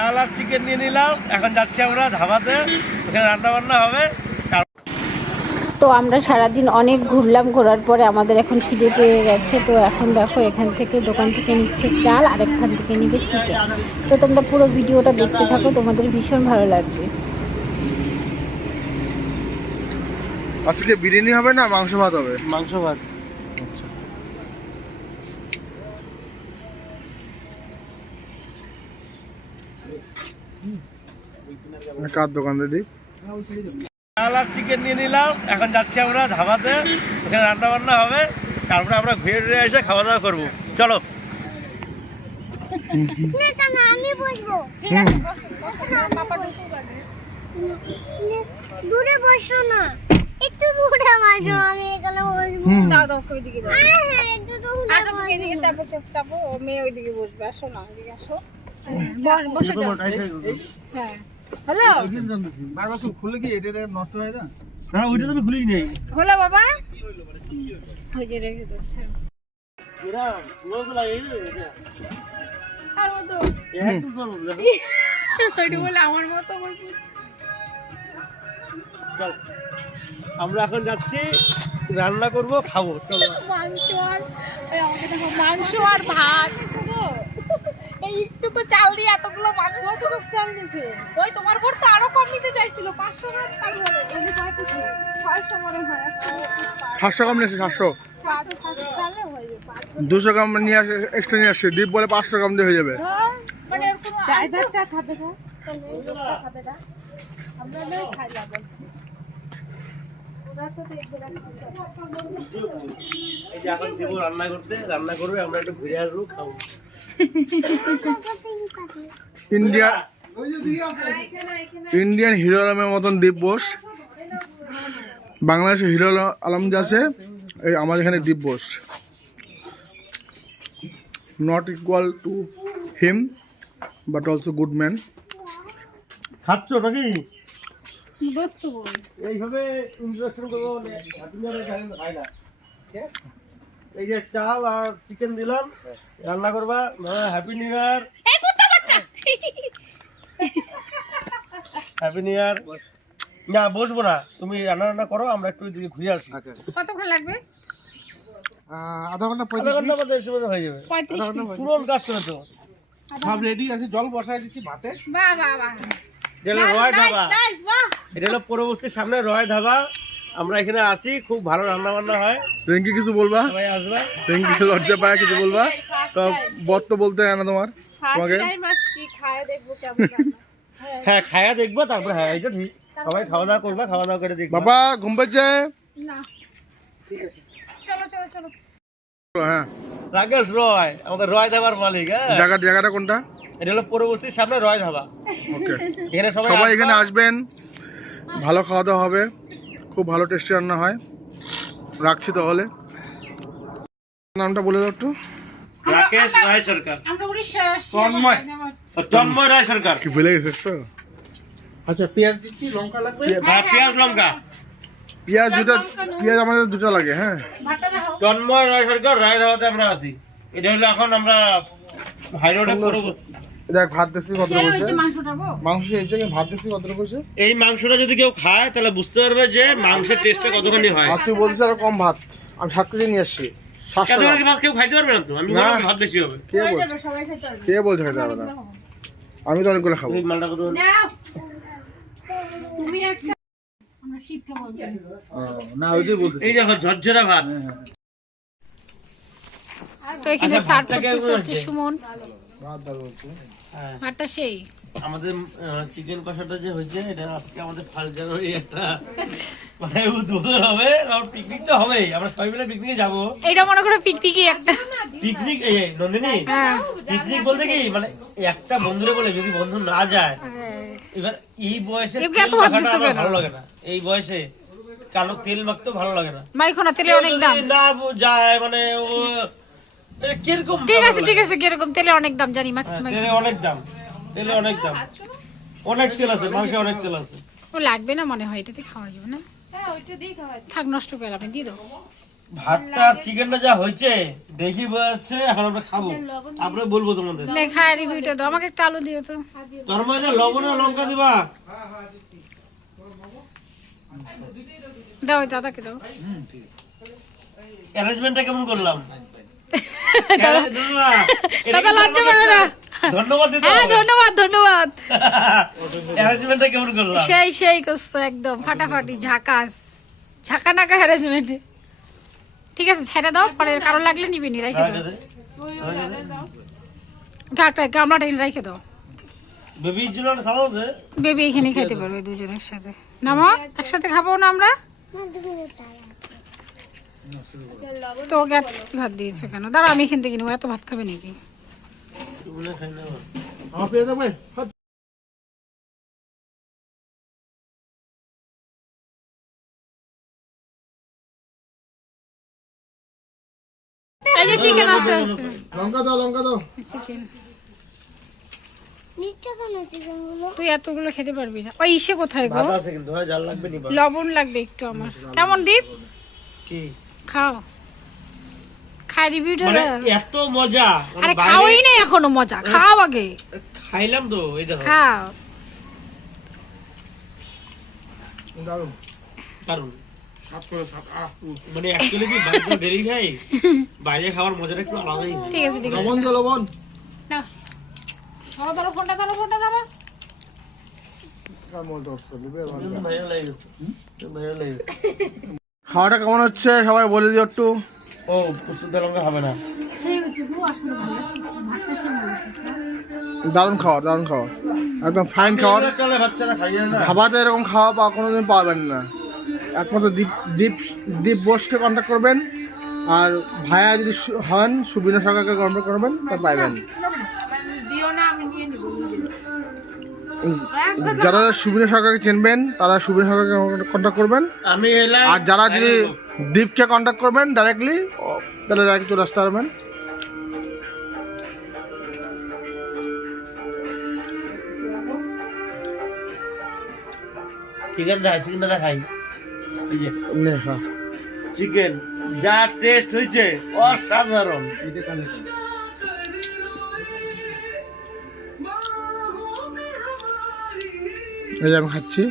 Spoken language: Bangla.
চাল আর চিকেন নিয়ে নিলাম, এখন যাচ্ছি আমরা ধাবাতে, ওখানে রান্না বান্না হবে। তো আমরা সারাদিন অনেক ঘুরলাম, ঘোরার পরে আমাদের এখন খিদে পেয়ে গেছে। তো এখন দেখো এখান থেকে দোকান থেকে নিচ্ছে চাল আর এখান থেকে নিবে চিকেন। তো তোমরা পুরো ভিডিওটা দেখতে থাকো, তোমাদের ভীষণ ভালো লাগবে। আজকে বিরিয়ানি হবে না মাংস ভাত হবে? মাংস ভাত। আচ্ছা, কার দোকান দিদি? চাল আর চিকেন নিয়ে নিলাম, এখন যাচ্ছি আমরা ধাবাতে, ওখানে রান্না বান্না হবে। তারপরে আমরা ঘুরে ঘুরে এসে খাওয়া দাওয়া করবো। চলো। আমি বসবো। দূরে বসো না, একটু দূরে বসো, আমি এখানে বসবো। দাও দাও ওইদিকে দাও। হ্যাঁ, একটু দূরে আসো তুমি এদিকে চাপো চাপো, ও মেয়ে ওইদিকে বসবে। আসো না, এদিকে আসো। বসে যাও। হ্যাঁ হ্যালো বারবার খুলে কি এটা নষ্ট হয়ে যায়? না, ওইটা তো আমি খুলেই নেই। হলো বাবা, ওই যে রেখে দিচ্ছে আর মতো ওইটা বলে আমার মতো বলবি। আমরা এখন যাচ্ছি, রান্না করব, খাবো। চলো। মাংস আর ওই আমাকে দেখো, মাংস আর ভাত শুধু এই একটুকু চাল দিয়ে এতগুলো মাংস, কতটুকু চাল দিয়েছে? ওই তোমার বোর তো আরো কম নিতে চাইছিল, 500 গ্রাম চাল হলো। তুমি কয় কিছু 600 মনে হয়, 700 গ্রাম নিয়েছে, 700 চালে হয়ে যাবে। 200 গ্রাম নিয়ে আসে, এক্সট্রা নিয়ে আসছে। দীপ বলে 500 গ্রাম দিয়ে হয়ে যাবে। মানে এর কোনো ড্রাইভার চা খাবে না, তাহলে লোকটা খাবে না, আমরা নাই খাই যাবো। ওরা তো দেখবে না। এই যে এখন দেবো রান্না করতে, রান্না করবে, আমরা একটু ঘুরে আসবো, খাবো। ইন্ডিয়ান হিরো আলমের মতন দীপ বোস, বাংলাদেশের হিরো আলম যে আছে, এই আমার এখানে Deep Bose. Not equal to him but also good man. খাচ্ছ নাকি? দোস্ত বল এইভাবে ইন্ট্রোডাকশন করবো, খাই না। এই যে চাল আর চিকেন দিলাম, রান্না করবা। Happy new year. এই কুত্তা বাচ্চা, হ্যাপি নিউ ইয়ার। না বসবো না, তুমি রান্না করো, আমরা একটু এদিকে ঘুরে আসি। কতক্ষণ লাগবে? আধা ঘন্টা আধা ঘন্টা মধ্যে এসে মনে হয়ে যাবে। 35 মিনিট। পুরো কাজ করে তো। সব রেডি আছে, জল বসায় দিচ্ছি ভাতে। বাহ বাহ বাহ, এটা হলো রয় ধাবা। নাইস বাহ। এটা হলো পরবর্তী সামনে রয় ধাবা। আমরা এখানে আসি, খুব ভালো রান্না বান্না হয়। রেঙ্কি কিছু বলবা? সবাই আসবে। রেঙ্কি লজ্জা পায়, কিছু বলবা? তো বর তো বলতে হয় না তোমার, তোমাকে। ফার্স্ট টাইম আসছি, খায় দেখবো কেমন রান্না। হ্যাঁ, খায়া দেখবো, তারপরে হ্যাঁ এটা ঠিক। সবাই খাওয়া দাওয়া করবা, খাওয়া দাওয়া করে দেখবা। বাবা ঘুম পাচ্ছে? না চলো চলো চলো। হ্যাঁ, রাকেশ রয় আমাদের রয় ধাবার মালিক। হ্যাঁ, জায়গাটা কোনটা? এটা হলো পরবর্তী সামনে রয় ধাবা। ওকে, এখানে সবাই এখানে আসবেন, ভালো খাওয়া দাওয়া হবে, খুব ভালো টেস্টি রান্না হয়। রাখছি তাহলে। নামটা বলে দাও একটু। রাকেশ রায় সরকার। আমরা উড়িষ্যা আসছি। তন্ময়। তন্ময় রায় সরকার। কি ভুলে গেছো? আচ্ছা, পেঁয়াজ দিচ্ছি, লঙ্কা লাগবে। হ্যাঁ, পেঁয়াজ লঙ্কা। পেঁয়াজ পেঁয়াজ আমাদের দুটো লাগে। হ্যাঁ, ভাতটা দেখো। তন্ময় রায় সরকার, রায় ধাবাতে আমরা আছি। এটা হলো এখন আমরা হাই রোডে দেখ ভাত দিচ্ছি কত সেই কইছে। হচ্ছে মাংসটা গো। মাংস সেই জন্য ভাত দিচ্ছি কত কইছে। এই মাংসটা যদি কেউ খায় তাহলে বুঝতে পারবে যে মাংসের টেস্টটা কতখানি হয়। আর তুই বলছিস আরো কম ভাত, আমি 7 কেজি নিয়ে আসছি। 700 এত গ্রাম। ভাত কেউ খাইতে পারবে না তো, আমি না। বললাম ভাত বেশি হবে। কে হয়ে বলছে? যাবে, সবাই খেতে পারবে। কে বলছে খেতে হবে না? আমি তো অনেকগুলো খাবো। এই মালটা কত? নাও তুমি একটা, আমরা শিফট বলতে। না, ওইটাই বলতেছি। এই দেখো ঝরঝরা ভাত। তো এখানে আচ্ছা, সার্ভ ভাতটা করতে কেমন হচ্ছে হয়েছে? সুমন। ভাত দাও বলছে। হ্যাঁ, ভাতটা সেই। আমাদের চিকেন কষাটা যে হয়েছে, এটা আজকে আমাদের 1 জানুয়ারি একটা মানে উদ্বোধন হবে। পিকনিক তো হবেই, আমরা সবাই মিলে পিকনিকে যাবো। এটা মনে করো পিকনিকই একটা। পিকনিক এই নন্দিনী, হ্যাঁ পিকনিক বলতে কি মানে একটা বন্ধুরে বলে যদি বন্ধু না যায়, এবার এই বয়সে এমনি তেল এত ভাত মাখাটা দিছো আমার কেন? ভালো লাগে না। এই বয়সে কালো তেল মাখতেও ভালো লাগে না। মাইখোনা তেলে কেউ অনেক যদি দাম। না যায় মানে ও কিরকম ঠিক আছে ঠিক আছে, কিরকম তেলে অনেক দাম জানি। তেলে অনেক দাম, তেলে অনেক দাম, অনেক তেল আছে, মাংসে অনেক তেল আছে। ও লাগবে না মনে হয়, এটাতে খাওয়া যাবে না। থাক, নষ্ট করে আপনি দিয়ে দাও। ভাতটা আর চিকেনটা যা হয়েছে দেখি বোঝাচ্ছে, এখন আমরা খাবো, তারপরে বলবো তোমাদের। দেখা রিভিউটা দাও, আমাকে একটু আলু দিও তো। তোর মাঝে লবণ আর লঙ্কা দিবা? দাও ওই দাদাকে দাও। অ্যারেঞ্জমেন্টটা কেমন করলাম? দাদা লজ্জা পাবে না। ধন্যবাদ দিতে হ্যাঁ হবে। ধন্যবাদ ধন্যবাদ। অ্যারেঞ্জমেন্টটা কেমন করলাম? সেই সেই করছো একদম ফাটাফাটি, ঝাকাস ঝাঁকানাকা হ্যারাসমেন্টে। ঠিক আছে ছেড়ে দাও, পরে কারো লাগলে নিবি নি, রেখে দাও। ঢাকটা গামলাটা এনে রেখে দাও। বেবির জন্য খাওয়া দে। বেবি এখানে খেতে পারবে দুজন একসাথে। না মা একসাথে খাবো না আমরা? তো ওকে এত ভাত দিয়েছো কেন? দাঁড়া আমি এখান থেকে নেবো, এত ভাত খাবে নাকি? আমার পেয়ে যাবে। এই যে চিকেন আছে আছে লঙ্কা দাও, লঙ্কা দাও। চিকেন। নিচে কেন চিকেন গুলো? তুই এতগুলো খেতে পারবি না। ওই ইসে কোথায় গো? ভাত আছে কিন্তু, হয় জাল লাগবে নি? লবণ লাগবে একটু আমার। কেমন দীপ? কি খাও, খাই রিভিউটা মানে দাও। এত মজা, মানে আরে বাইরে খাওই না এখনো, মজা খাও আগে। খাইলাম তো, এই দেখো খাও। দারুন। কারণ মানে অ্যাকচুয়ালি কি বাইরে ডেলি খাই, বাইরে খাওয়ার মজাটা একটু আলাদাই হয়। ঠিক আছে ঠিক আছে। লবণ দাও, লবণ। নাও ধরো ধরো ফোনটা ধরো, ফোনটা ধরো। ভাইয়া লেগে গেছে, ভাইয়া লেগে গেছে। খাওয়াটা কেমন হচ্ছে সবাই বলে দিও একটু। ও পুষ্টিতে লঙ্কা হবে না। সেই হচ্ছে গো, আসলে ভালো লাগতেছে ভাতটা, সেই ভালো লাগতেছে। দারুণ খাওয়া, দারুণ খাওয়া, একদম ফাইন খাওয়া। চলে বাচ্চা না খাইয়ে না। খাবারটা এরকম খাওয়া বা কোনোদিন পাবেন না। একমাত্র দীপ বোসকে কন্ট্যাক্ট করবেন, আর ভাইয়া যদি হন সুবিনা সরকারকে কন্ট্যাক্ট করবেন, তা পাইবেন। দিও না, আমি নিয়ে নিব। যারা সুবিনা সরকারকে চিনবেন তারা সুবিনা সরকারকে কন্ট্যাক্ট করবেন, আমি এলাম। আর যারা যদি দীপকে কন্ট্যাক্ট করবেন ডাইরেক্টলি, তাহলে ডাইরেক্ট চলে আসতে পারবেন। চিকেনটা খাই। এই যে নে খা। চিকেন যা টেস্ট হয়েছে অসাধারণ। এই যে আমি খাচ্ছি।